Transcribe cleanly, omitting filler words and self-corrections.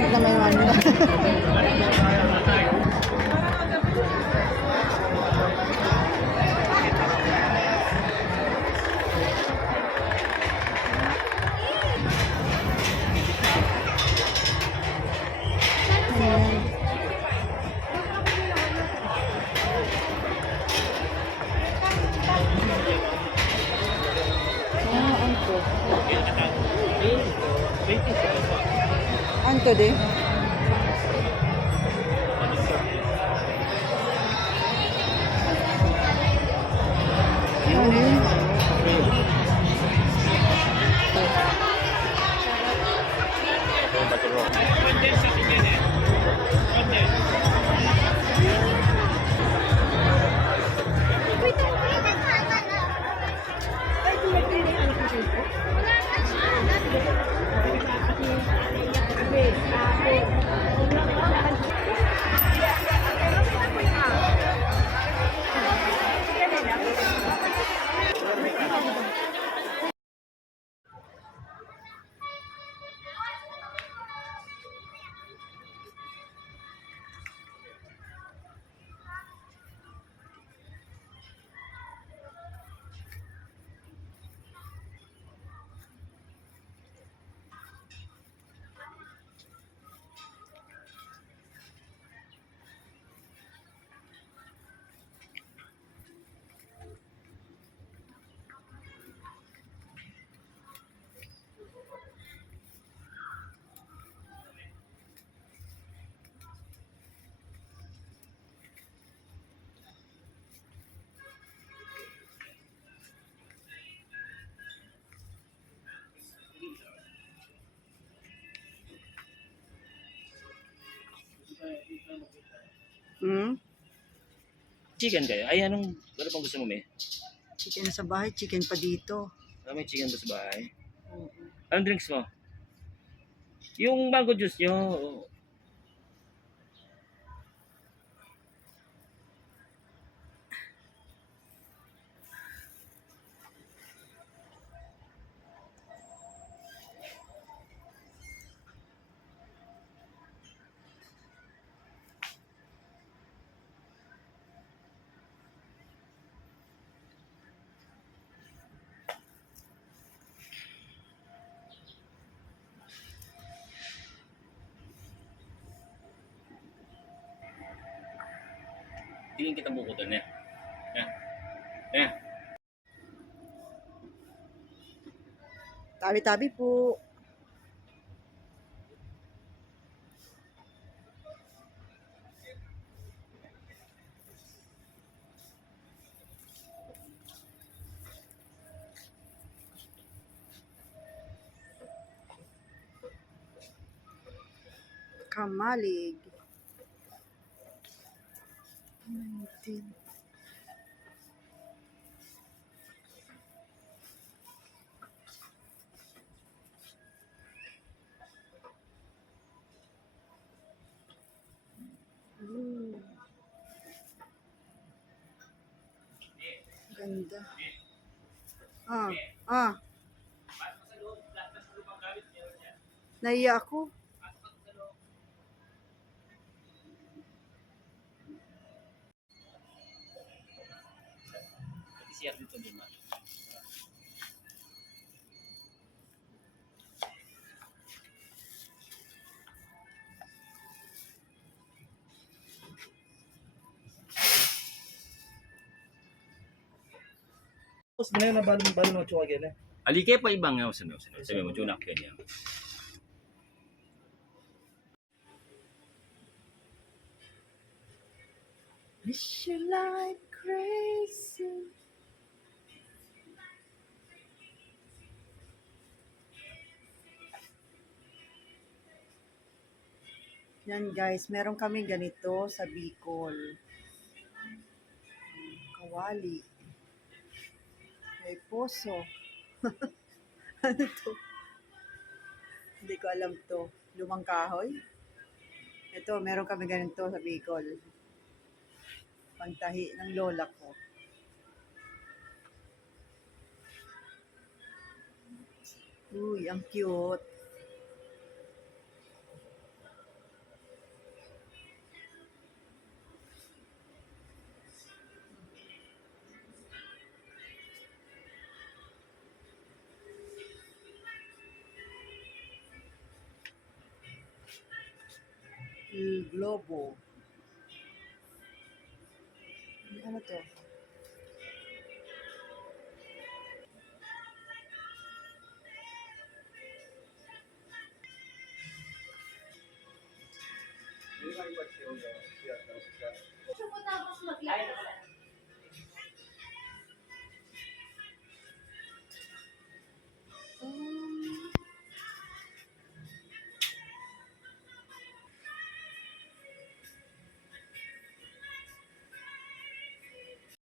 sunog na may manda. Anto di? Chicken kayo? Ay, ano pang gusto mo, me? Chicken sa bahay, chicken pa dito. May chicken ba sa bahay? Anong drinks mo? Yung mango juice nyo. Tingin kita buko doon, eh. Eh. Tabi-tabi po. Kamalig. 19. Ganda. Naiya ako. Siyak dito din, ma. Tapos na yun na balon mo chuwa gele. Alike pa ibang nga sa sabi mo tunak kanya. Wish you like crazy. Yan guys, meron kami ganito sa Bicol. Kawali. May poso. Ano to? Hindi ko alam to. Lumang kahoy. Ito, meron kami ganito sa Bicol. Pantahi ng lola ko. Uy, ang cute. El Globo. Ano to?